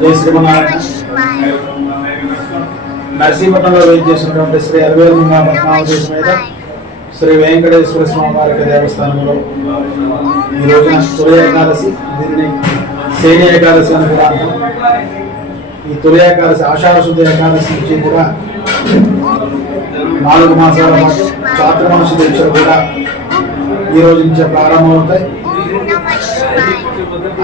జై శ్రీమన్నారాయణ. నర్సీపట్నంలో వేయించేసినటువంటి శ్రీ అరవేలుగా పద్మావతి సమేత శ్రీ వెంకటేశ్వర స్వామి వారి దేవస్థానంలో ఈ రోజున తొలి ఏకాదశి, దీనిని శయని ఏకాదశి అని కూడా అంటాం. ఈ తొలి ఏకాదశి ఆషాఢ శుద్ధ ఏకాదశి నుంచి కూడా 4 మాసాల పాటు చాతుర్మాస దీక్షలు కూడా ఈ రోజు నుంచే ప్రారంభమవుతాయి.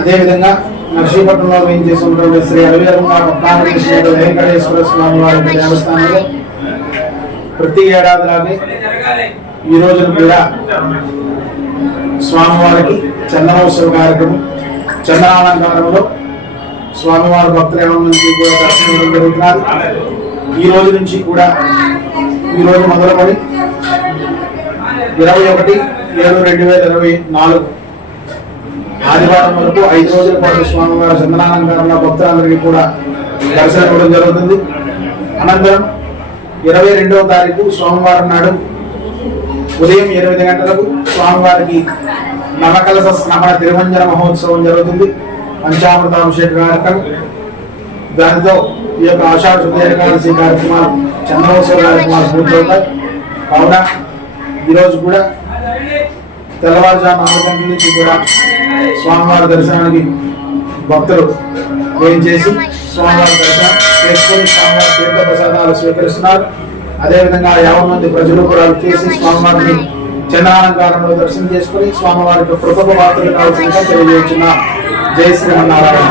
అదేవిధంగా నర్సీపట్నంలో వేయించేసినటువంటి శ్రీ అరవేలుగా పద్మావతి సమేత వెంకటేశ్వర స్వామి వారి దేవస్థానంలో ప్రతి ఏడాదిలాగే ఈ రోజున కూడా స్వామివారికి చందనోత్సవ కార్యక్రమం, చందనాలంకారంలో స్వామివారి భక్తుల నుంచి కూడా దర్శనం జరుగుతున్నారు. ఈ రోజు నుంచి కూడా ఈ రోజు మొదలుకొని 21/7/2024 ఆదివారం వరకు 5 రోజుల పాటు స్వామివారి చందనాలంకారంలో భక్తులందరికీ కూడా దర్శనం ఇవ్వడం జరుగుతుంది. అనంతరం 22వ తారీఖు సోమవారం నాడు ఉదయం 8 గంటలకు స్వామివారికి నవకలశ స్నాన తిరుమంజన మహోత్సవం జరుగుతుంది. పంచామృతాభిషేక కార్యక్రమం, దానితో ఈ యొక్క ఆషాఢ శుద్ధ ఏకాదశి కార్యక్రమాలు, చంద్రోత్సవ కార్యక్రమాలు పూర్తవుతాయి. కావున ఈరోజు కూడా తెల్లవారుజాము 4 గంటల నుంచి కూడా స్వామివారి దర్శనానికి భక్తులు వేయించేసి స్వామివారి దర్శనం చేసుకుని స్వామివారి తీర్థ ప్రసాదాలు స్వీకరిస్తున్నారు. అదేవిధంగా 50 మంది ప్రజలు కూడా చేసి స్వామివారిని చందనాలంకారంలో దర్శనం చేసుకుని స్వామివారికి కృతజ్ఞ వార్తలు కావాల్సిందిగా తెలియజేస్తున్నాం. జై శ్రీమన్నారాయణ.